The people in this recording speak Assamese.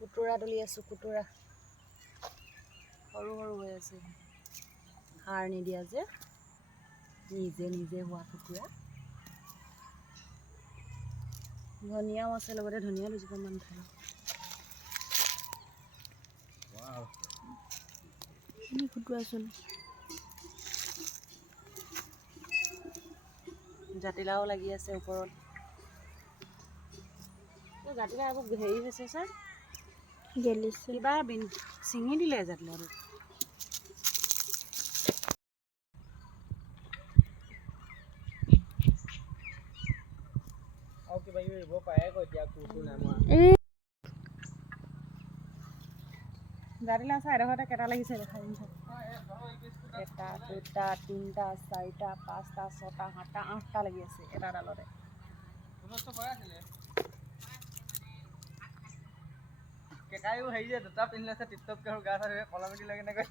কুটুৰা তুলি আছোঁ, কুটুৰা সৰু সৰু হৈ আছে, সাৰ নিদিয়া যে নিজে নিজে হোৱা কুটুৰা। ধনিয়াও আছে লগতে, ধনিয়া দুজোপামান উঠালোঁ। কুটুৰাচোন জাতিলাও লাগি আছে ওপৰত। জাতিলাও আকৌ হেৰি হৈছে ছাৰ, গেলিছে, কিবা ছিঙি দিলে জাতিলাওটো। জাতিলাও চাই এডোখৰতে কেইটা লাগিছে দেখাই দিম চাওক। 1টা 2টা 3টা 4টা 5টা 6টা 7টা 8টা লাগি আছে এটা ডালতে। কেকাইও হেৰি যে দুটা পিন্ধিলে টিপ টপকৈ গা চা কলা মেলি লাগে